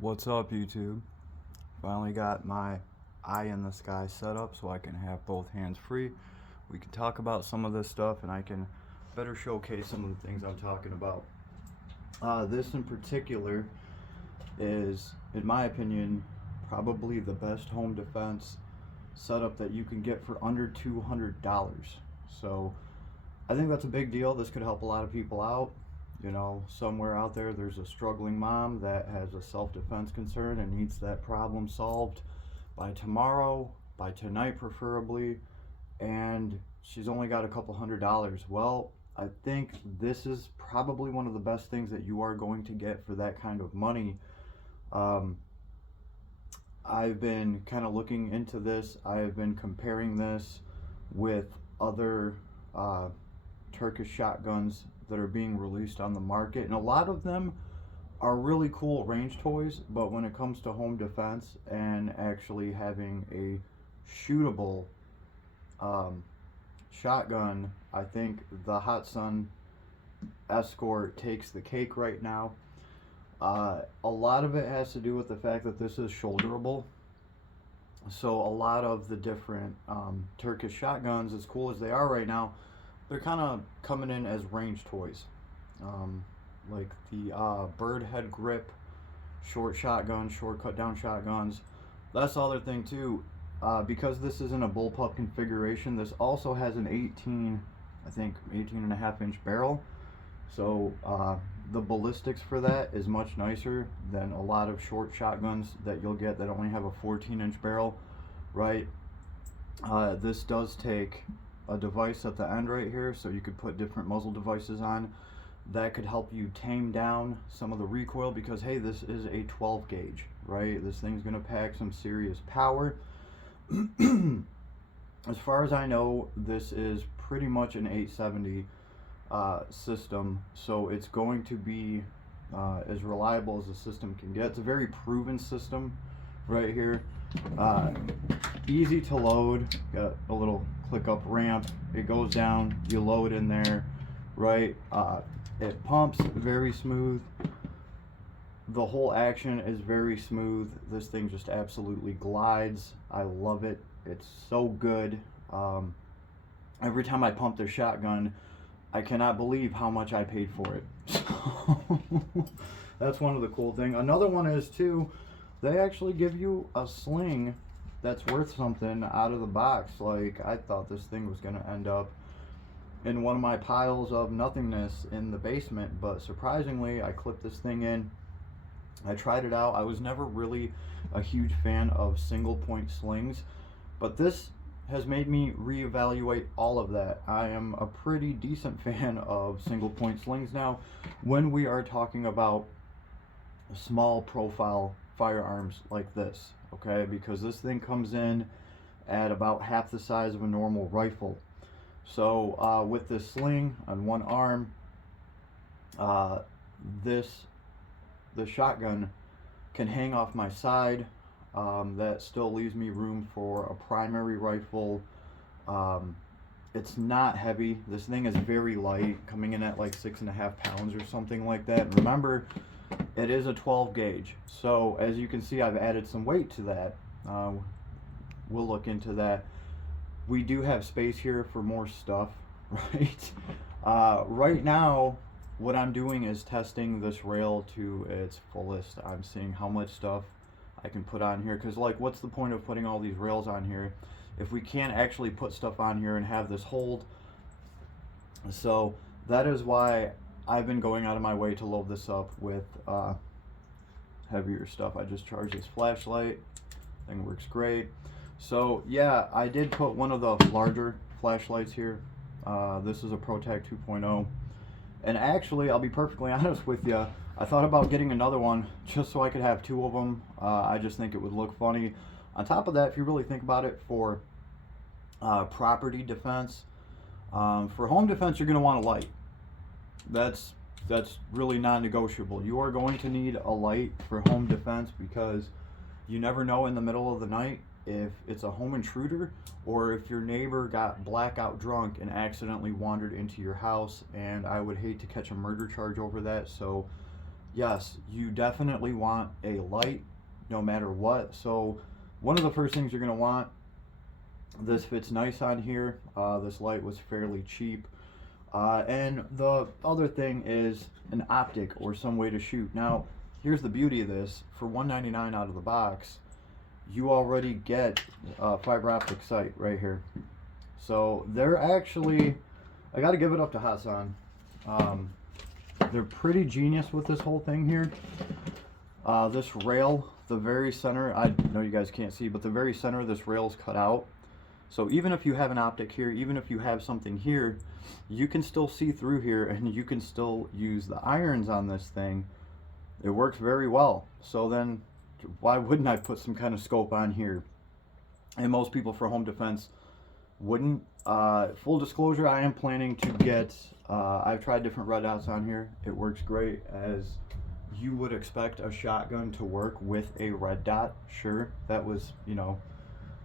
What's up, YouTube? Finally got my eye in the sky set up so I can have both hands free. We can talk about some of this stuff and I can better showcase some of the things I'm talking about. This in particular is, in my opinion, probably the best home defense setup that you can get for under $200. So I think that's a big deal. This could help a lot of people out. You know, somewhere out there there's a struggling mom that has a self-defense concern and needs that problem solved by tomorrow, by tonight preferably, and she's only got a couple $100. Well, I think this is probably one of the best things that you are going to get for that kind of money. I've been kind of looking into this. I've been comparing this with other Turkish shotguns that are being released on the market, and a lot of them are really cool range toys, but when it comes to home defense and actually having a shootable shotgun, I think the HATSAN escort takes the cake right now. A lot of it has to do with the fact that this is shoulderable. So a lot of the different Turkish shotguns, as cool as they are right now, they're kind of coming in as range toys. Like the bird head grip, short shotguns, short cut down shotguns. That's the other thing too. Because this isn't a bullpup configuration, this also has an 18 and a half inch barrel. So the ballistics for that is much nicer than a lot of short shotguns that you'll get that only have a 14-inch barrel, right? This does take a device at the end right here, so you could put different muzzle devices on that could help you tame down some of the recoil, because hey, this is a 12 gauge, right? This thing's gonna pack some serious power. As far as I know, this is pretty much an 870 system, so it's going to be as reliable as the system can get. It's a very proven system right here. Easy to load, got a little click up ramp, it goes down, you load in there, right? It pumps very smooth. The whole action is very smooth. This thing just absolutely glides. I love it. It's so good. Every time I pump this shotgun, I cannot believe how much I paid for it. So that's one of the cool things. Another one is too, they actually give you a sling that's worth something out of the box. Like, I thought this thing was gonna end up in one of my piles of nothingness in the basement, but surprisingly I clipped this thing in. I tried it out. I was never really a huge fan of single point slings, but this has made me reevaluate all of that. I am a pretty decent fan of single point slings now when we are talking about small profile firearms like this, okay? Because this thing comes in at about half the size of a normal rifle. So with this sling on one arm, the shotgun can hang off my side. That still leaves me room for a primary rifle. It's not heavy. This thing is very light, coming in at like 6.5 pounds or something like that. And remember, it is a 12 gauge. So as you can see, I've added some weight to that. We'll look into that. We do have space here for more stuff, right? Right now, what I'm doing is testing this rail to its fullest. I'm seeing how much stuff I can put on here, because like, what's the point of putting all these rails on here if we can't actually put stuff on here and have this hold? So that is why I've been going out of my way to load this up with heavier stuff. I just charged this flashlight, thing works great. So yeah, I did put one of the larger flashlights here. This is a Protac 2.0. And actually, I'll be perfectly honest with you, I thought about getting another one just so I could have two of them. I just think it would look funny. On top of that, if you really think about it, for property defense, for home defense, you're going to want a light. That's really non-negotiable. You are going to need a light for home defense, because you never know in the middle of the night if it's a home intruder, or if your neighbor got blackout drunk and accidentally wandered into your house, and I would hate to catch a murder charge over that. So yes, you definitely want a light no matter what. So one of the first things you're going to want, this fits nice on here. This light was fairly cheap. And the other thing is an optic or some way to shoot. Now, here's the beauty of this. For $199 out of the box, you already get a fiber optic sight right here. So they're actually, I got to give it up to HATSAN. They're pretty genius with this whole thing here. This rail, the very center, I know you guys can't see, but the very center of this rail is cut out. So even if you have an optic here, even if you have something here, you can still see through here and you can still use the irons on this thing. It works very well. So then why wouldn't I put some kind of scope on here? And most people for home defense wouldn't. Full disclosure, I am planning to get, I've tried different red dots on here. It works great, as you would expect a shotgun to work with a red dot. Sure, that was, you know,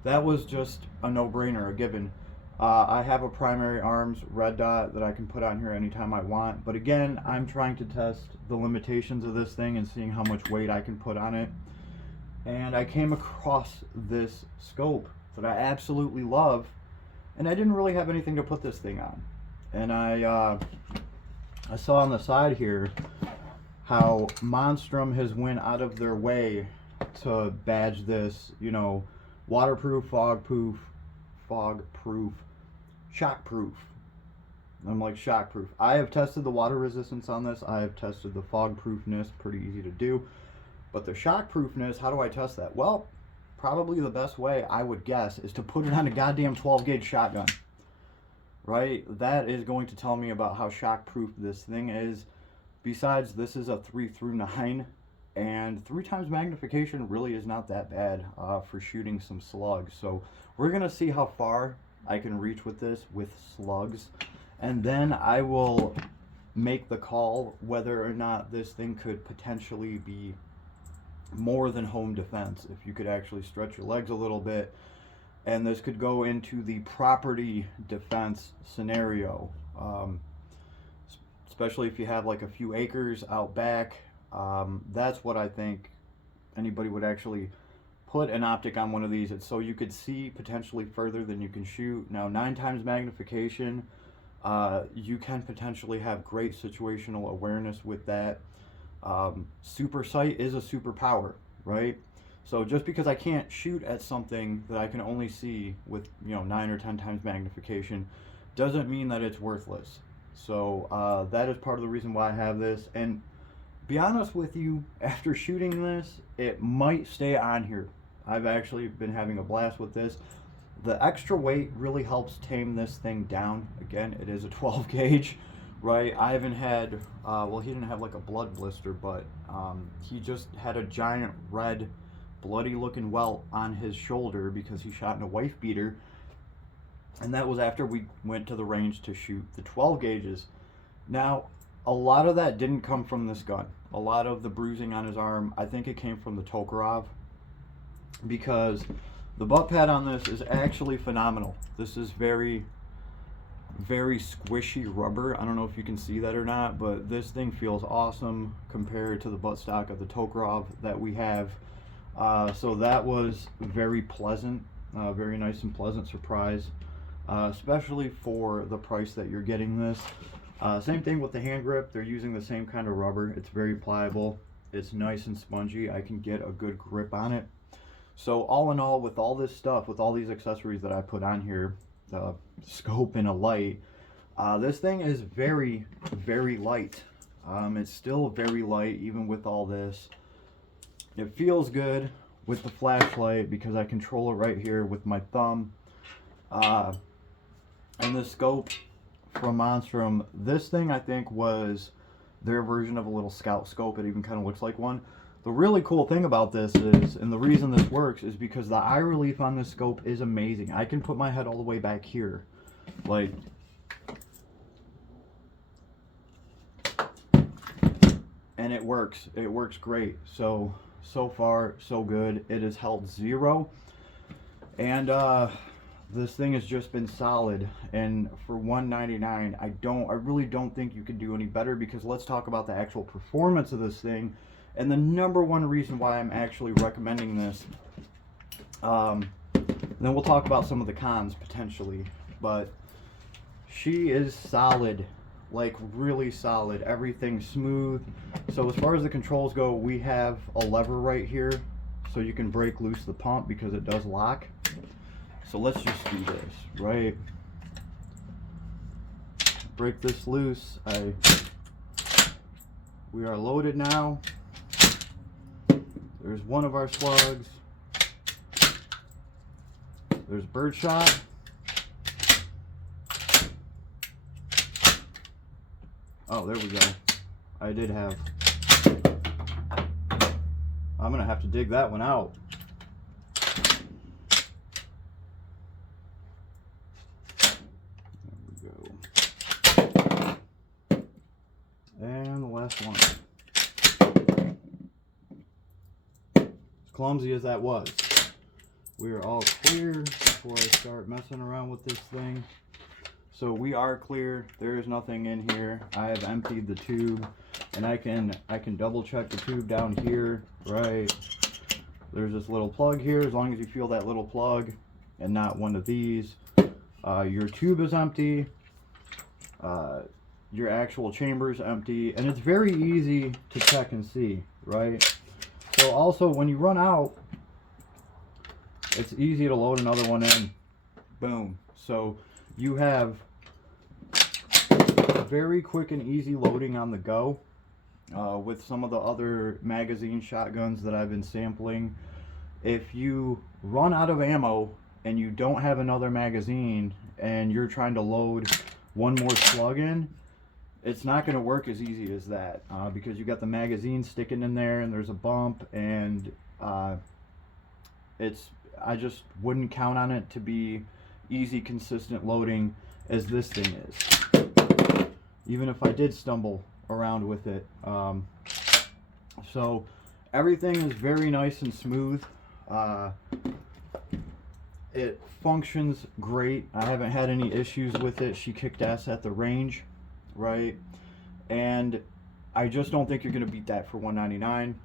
that was just a no-brainer, a given. I have a primary arms red dot that I can put on here anytime I want, but again, I'm trying to test the limitations of this thing and seeing how much weight I can put on it. And I came across this scope that I absolutely love, and I didn't really have anything to put this thing on. And I saw on the side here how Momstrum has went out of their way to badge this, you know, waterproof, fog-proof, shockproof. I'm like, shockproof. I have tested the water resistance on this. I have tested the fog-proofness, pretty easy to do. But the shockproofness, how do I test that? Well, probably the best way, I would guess, is to put it on a goddamn 12-gauge shotgun. Right? That is going to tell me about how shockproof this thing is. Besides, this is a 3/9, and 3 times magnification really is not that bad for shooting some slugs. So we're going to see how far I can reach with this with slugs, and then I will make the call whether or not this thing could potentially be more than home defense. If you could actually stretch your legs a little bit, and this could go into the property defense scenario, especially if you have like a few acres out back. That's what I think anybody would actually put an optic on one of these. It's so you could see potentially further than you can shoot. Now, 9 times magnification, you can potentially have great situational awareness with that. Super sight is a superpower, right? So just because I can't shoot at something that I can only see with, you know, 9 or 10 times magnification doesn't mean that it's worthless. So that is part of the reason why I have this. And be honest with you, after shooting this, it might stay on here. I've actually been having a blast with this. The extra weight really helps tame this thing down. Again, it is a 12 gauge, right? I haven't had, well, he didn't have like a blood blister, but he just had a giant red bloody looking welt on his shoulder because he shot in a wife beater. And that was after we went to the range to shoot the 12 gauges. Now, a lot of that didn't come from this gun. A lot of the bruising on his arm, I think it came from the Tokarov, because the butt pad on this is actually phenomenal. This is very, very squishy rubber. I don't know if you can see that or not, but this thing feels awesome compared to the buttstock of the Tokarov that we have. So that was very pleasant, very nice and pleasant surprise. Especially for the price that you're getting this. Same thing with the hand grip. They're using the same kind of rubber. It's very pliable. It's nice and spongy. I can get a good grip on it. So all in all, with all this stuff, with all these accessories that I put on here, the scope and a light, this thing is very, very light. It's still very light even with all this. It feels good with the flashlight because I control it right here with my thumb. And the scope from Momstrum, this thing I think was their version of a little scout scope. It even kind of looks like one. The really cool thing about this is, and the reason this works, is because the eye relief on this scope is amazing. I can put my head all the way back here. Like, and it works. It works great. So far, so good. It has held 0. And this thing has just been solid, and for $199, I really don't think you could do any better, because let's talk about the actual performance of this thing, and the number one reason why I'm actually recommending this. Then we'll talk about some of the cons potentially, but she is solid, like really solid. Everything's smooth. So as far as the controls go, we have a lever right here, so you can break loose the pump because it does lock. So let's just do this, right? Break this loose. We are loaded now. There's one of our slugs. There's birdshot. Oh, there we go. I did have. I'm gonna have to dig that one out. There we go. And the last one. As clumsy as that was, we are all clear before I start messing around with this thing. So we are clear. There is nothing in here. I have emptied the tube, and I can double check the tube down here, right? There's this little plug here. As long as you feel that little plug and not one of these, your tube is empty. Your actual chamber is empty, and it's very easy to check and see, right? So also when you run out, it's easy to load another one in. Boom. So you have very quick and easy loading on the go. With some of the other magazine shotguns that I've been sampling, if you run out of ammo and you don't have another magazine and you're trying to load one more slug in, it's not going to work as easy as that, because you got the magazine sticking in there and there's a bump, and I just wouldn't count on it to be easy, consistent loading as this thing is, even if I did stumble around with it. So everything is very nice and smooth. It functions great. I haven't had any issues with it. She kicked ass at the range, right? And I just don't think you're going to beat that for $199.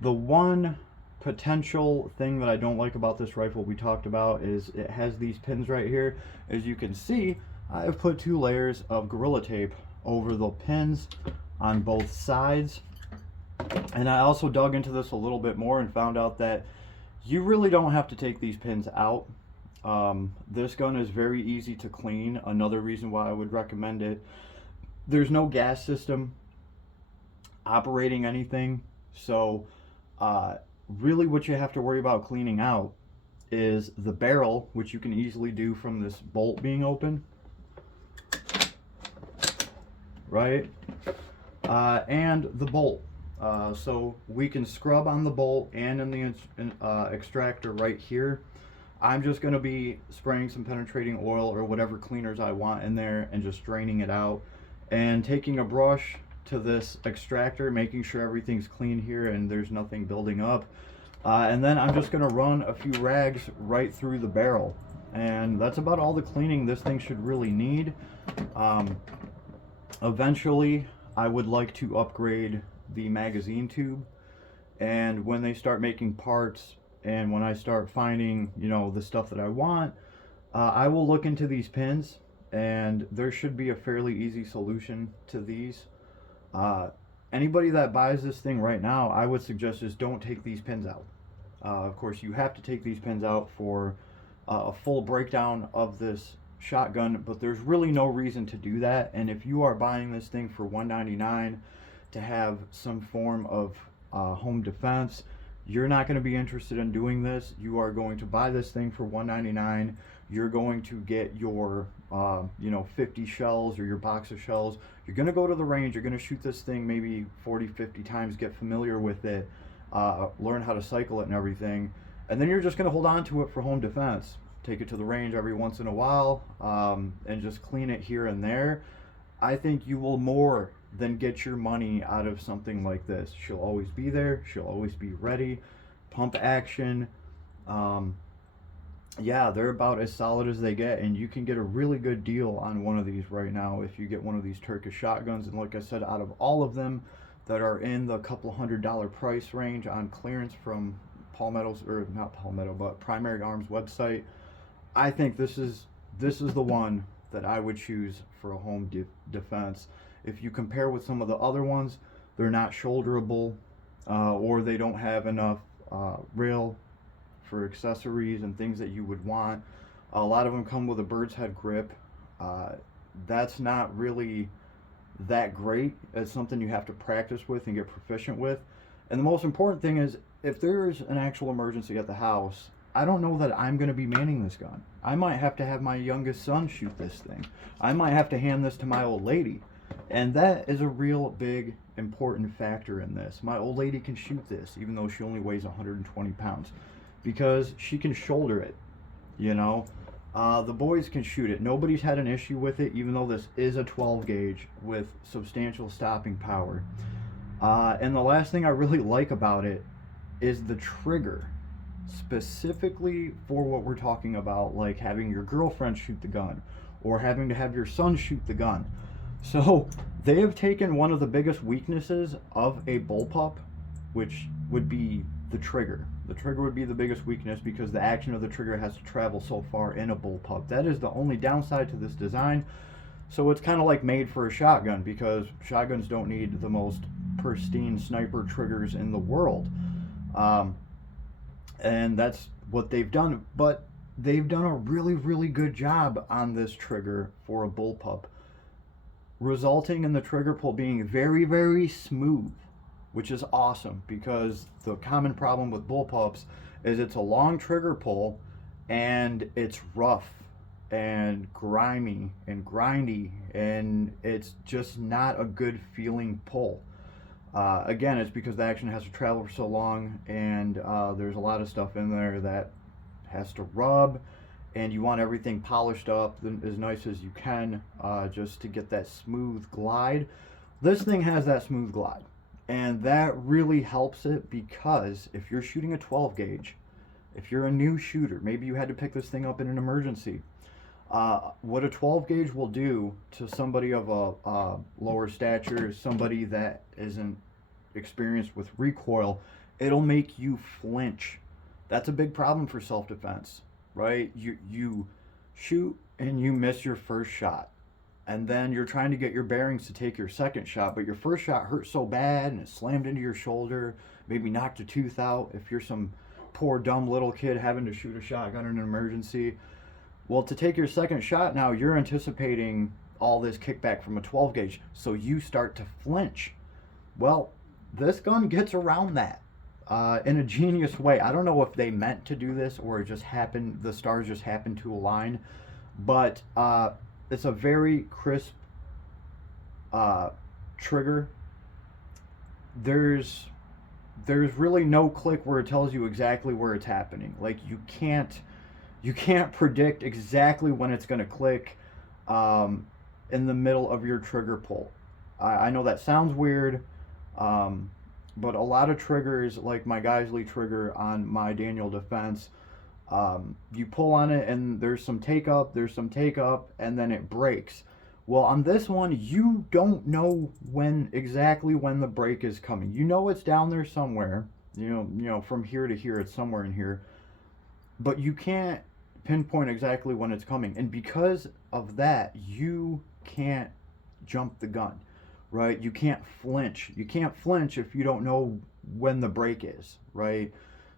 The one potential thing that I don't like about this rifle we talked about is it has these pins right here. As you can see, I have put 2 layers of Gorilla Tape over the pins on both sides, and I also dug into this a little bit more and found out that you really don't have to take these pins out. This gun is very easy to clean. Another reason why I would recommend it. There's no gas system operating anything, so really what you have to worry about cleaning out is the barrel, which you can easily do from this bolt being open, right? And the bolt. So we can scrub on the bolt and in the extractor right here. I'm just going to be spraying some penetrating oil or whatever cleaners I want in there and just draining it out, and taking a brush to this extractor, making sure everything's clean here and there's nothing building up. And then I'm just going to run a few rags right through the barrel, and that's about all the cleaning this thing should really need. Eventually I would like to upgrade the magazine tube, and when they start making parts and when I start finding, you know, the stuff that I want, I will look into these pins, and there should be a fairly easy solution to these. Anybody that buys this thing right now, I would suggest just don't take these pins out. Of course you have to take these pins out for a full breakdown of this shotgun, but there's really no reason to do that. And if you are buying this thing for $199 to have some form of home defense, you're not going to be interested in doing this. You are going to buy this thing for $199. You're going to get your 50 shells or your box of shells. You're going to go to the range, you're going to shoot this thing maybe 40-50 times, get familiar with it, learn how to cycle it and everything, and then you're just going to hold on to it for home defense. Take it to the range every once in a while, and just clean it here and there. I think you will more than get your money out of something like this. She'll always be there, she'll always be ready, pump action. Yeah, they're about as solid as they get, and you can get a really good deal on one of these right now if you get one of these Turkish shotguns. And like I said, out of all of them that are in the couple $100 price range on clearance from Palmetto's, or not Palmetto, but Primary Arms website, I think this is the one that I would choose for a home defense. If you compare with some of the other ones, they're not shoulderable, or they don't have enough rail for accessories and things that you would want. A lot of them come with a bird's head grip. Uh, that's not really that great. It's something you have to practice with and get proficient with. And the most important thing is, if there's an actual emergency at the house, I don't know that I'm going to be manning this gun. I might have to have my youngest son shoot this thing. I might have to hand this to my old lady. And that is a real big important factor in this. My old lady can shoot this even though she only weighs 120 pounds because she can shoulder it, you know. The boys can shoot it. Nobody's had an issue with it, even though this is a 12 gauge with substantial stopping power. And the last thing I really like about it is the trigger, specifically for what we're talking about, like having your girlfriend shoot the gun or having to have your son shoot the gun. So they have taken one of the biggest weaknesses of a bullpup, which would be the trigger. The trigger would be the biggest weakness because the action of the trigger has to travel so far in a bullpup. That is the only downside to this design. So it's kind of like made for a shotgun because shotguns don't need the most pristine sniper triggers in the world. And that's what they've done. But they've done a really, really good job on this trigger for a bullpup, resulting in the trigger pull being very, very smooth, which is awesome because the common problem with bullpups is it's a long trigger pull and it's rough and grimy and grindy, and it's just not a good feeling pull. Again, it's because the action has to travel for so long, and there's a lot of stuff in there that has to rub, and you want everything polished up as nice as you can, just to get that smooth glide. This thing has that smooth glide, and that really helps it because if you're shooting a 12 gauge, if you're a new shooter, maybe you had to pick this thing up in an emergency, what a 12 gauge will do to somebody of a lower stature, somebody that isn't experienced with recoil, it'll make you flinch. That's a big problem for self-defense, right? You shoot and you miss your first shot, and then you're trying to get your bearings to take your second shot, but your first shot hurt so bad and it slammed into your shoulder, maybe knocked a tooth out if you're some poor dumb little kid having to shoot a shotgun in an emergency. Well, to take your second shot now, you're anticipating all this kickback from a 12 gauge, so you start to flinch. Well, this gun gets around that in a genius way. I don't know if they meant to do this or it just happened, the stars just happened to align, but it's a very crisp trigger. There's really no click where it tells you exactly where it's happening. Like you can't predict exactly when it's going to click in the middle of your trigger pull. I know that sounds weird, but a lot of triggers, like my Geisley trigger on my Daniel Defense, you pull on it and there's some take up, and then it breaks. Well, on this one, you don't know exactly when the break is coming. You know it's down there somewhere. You know from here to here, it's somewhere in here, but you can't pinpoint exactly when it's coming, and because of that you can't jump the gun, right? You can't flinch if you don't know when the break is, right?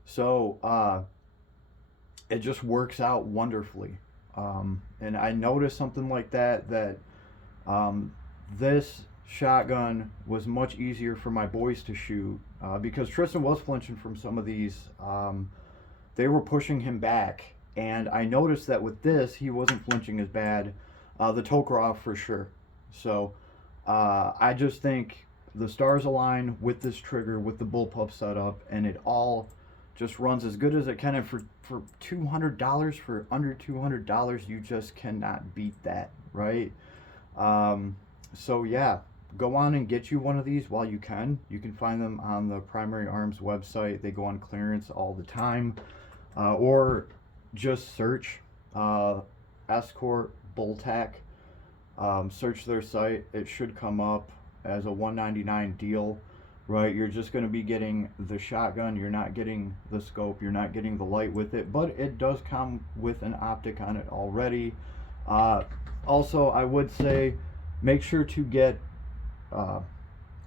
So it just works out wonderfully, and I noticed something like that this shotgun was much easier for my boys to shoot, because Tristan was flinching from some of these. They were pushing him back, and I noticed that with this, he wasn't flinching as bad. The Tokarev for sure. So I just think the stars align with this trigger, with the bullpup setup, and it all just runs as good as it can. And for $200, for under $200, you just cannot beat that, right? So yeah, go on and get you one of these while you can. You can find them on the Primary Arms website. They go on clearance all the time. Or just search escort protac. Search their site. It should come up as a $199 deal, right? You're just going to be getting the shotgun. You're not getting the scope. You're not getting the light with it, but it does come with an optic on it already. Also, I would say make sure to get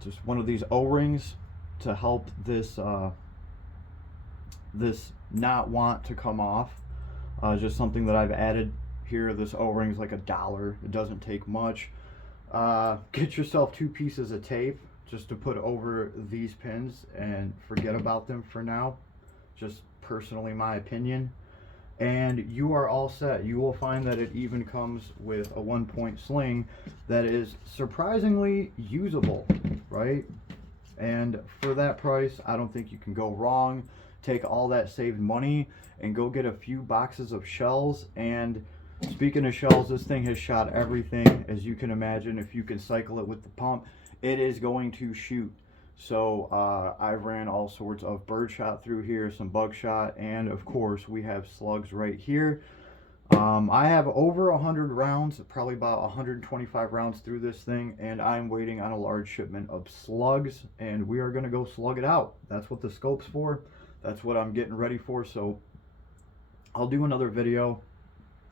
just one of these O-rings to help this this not want to come off. Just something that I've added here. This O-ring is like $1. It doesn't take much. Get yourself 2 pieces of tape just to put over these pins and forget about them for now. Just personally my opinion. And you are all set. You will find that it even comes with a 1-point sling that is surprisingly usable, right? And for that price, I don't think you can go wrong. Take all that saved money and go get a few boxes of shells. And speaking of shells, this thing has shot everything, as you can imagine. If you can cycle it with the pump, it is going to shoot. So I've ran all sorts of birdshot through here, some buckshot, and of course we have slugs right here. I have over 100 rounds, probably about 125 rounds through this thing, and I'm waiting on a large shipment of slugs, and we are going to go slug it out. That's what the scope's for. That's what I'm getting ready for. So I'll do another video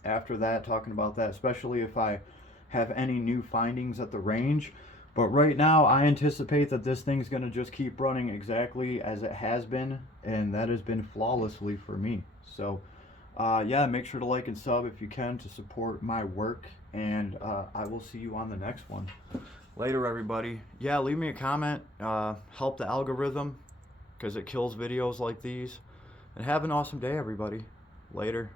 after that talking about that, especially if I have any new findings at the range. But right now I anticipate that this thing's going to just keep running exactly as it has been, and that has been flawlessly for me. So yeah, make sure to like and sub if you can to support my work, and I will see you on the next one. Later, everybody. Yeah, leave me a comment. Help the algorithm, because it kills videos like these. And have an awesome day, everybody. Later.